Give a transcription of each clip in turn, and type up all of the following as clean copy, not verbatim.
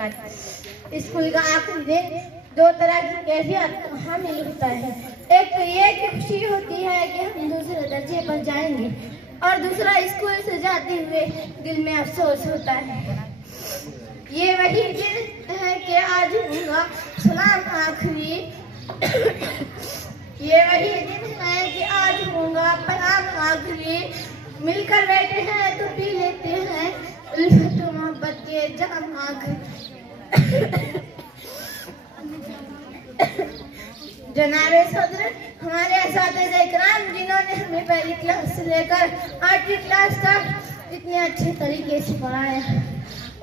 वबरकातुहू। School का आखिरी दिन दो तरह की कैफियत हमें होता है। एक तो ये कि खुशी होती है कि हम दूसरे दर्जे पर जाएंगे, और दूसरा स्कूल से जाते हुए दिल में अफसोस होता है। ये वही दिन है कि आज होगा सलाम आखिरी। ये वही दिन है कि आज होगा सलाम आखिरी। मिलकर बैठे हैं तो पी लेते हैं उल्फत मोहब्बत के जाम आखिरी। जनाबे सदर हमारे असातिज़ा इकराम जिन्होंने हमें पहली क्लास से लेकर 8वीं क्लास तक इतने अच्छे तरीके से पढ़ाया।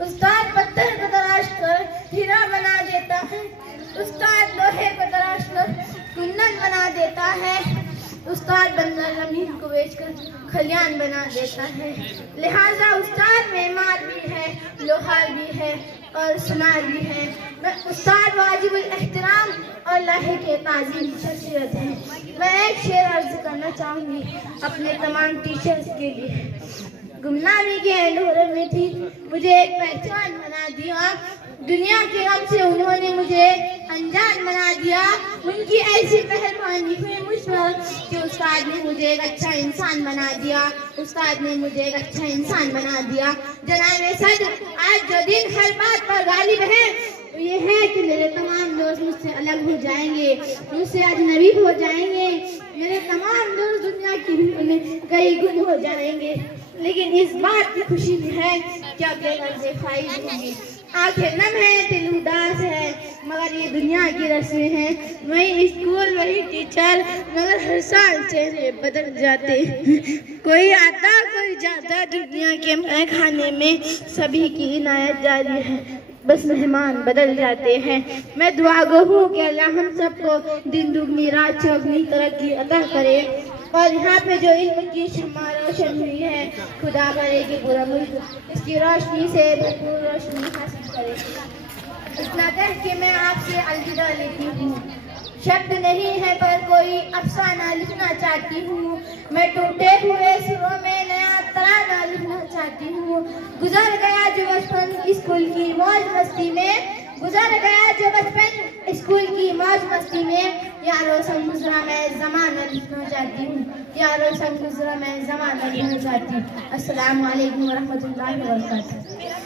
उस्ताद पत्थर को तराश कर हीरा बना देता है, उस्ताद लोहे को तराश कर कुंदन बना देता है, उस्ताद बंदर जमीन को बेचकर खलियान बना देता है। लिहाजा उस्ताद मेहमान भी है, लोहार भी है और सुनार भी है। उस्ताद वाजिबुल एहतराम और लाहिक ताज़ीम शख्सियत है। मैं एक शेर अर्ज करना चाहूँगी अपने तमाम टीचर्स के लिए। गुमनामी के अंधेरे में थी, मुझे एक पहचान बना दिया। दुनिया के गम से उन्होंने मुझे अनजान बना दिया। उनकी ऐसी मेहरबानी हुई मुझ पर कि उस्ताद ने मुझे एक अच्छा इंसान बना दिया। उस्ताद ने मुझे एक अच्छा इंसान बना दिया। जनाबे सदर, आज जो दिन हर बात पर गालिब है ये है कि मेरे तमाम दोस्त मुझसे अलग हो जाएंगे, मुझसे अजनबी हो जाएंगे। मेरे तमाम दोस्त दुनिया की कई गुम हो जाएंगे, लेकिन इस बात की खुशी भी है क्या फाइज होंगी। आंखें नम है, दिल उदास है, मगर ये दुनिया की रस्में हैं। वही स्कूल वही टीचर, मगर हर साल चेहरे बदल जाते। कोई आता कोई जाता, दुनिया के मैं खाने में सभी की इनायत जारी है, बस मेहमान बदल जाते हैं। मैं दुआ गो हूँ कि अल्लाह हम सबको दिन दुगनी रात चौगनी तरक्की अता करे, और यहाँ पे जो इल्म की शम्मा रोशन हुई है, खुदा करे कि पूरा मुल्क इसकी रोशनी से भरपूर रोशनी हासिल करे। इतना कह के मैं आपसे अलविदा लेती हूँ। शब्द नहीं है पर कोई अफसाना लिखना चाहती हूँ। मैं टूटे हुए सुरों में नया तराना लिखना चाहती हूँ। गुजर गया जो बचपन स्कूल की मौज मस्ती में, गुजर गया जो बचपन स्कूल की मौज मस्ती में। यारों संग गुजरा मैं ज़माना लिखना चाहती हूँ, यारों संग गुजरा मैं ज़माना लिखना चाहती हूँ। अस्सलाम वालेकुम व रहमतुल्लाहि व बरकातुहू।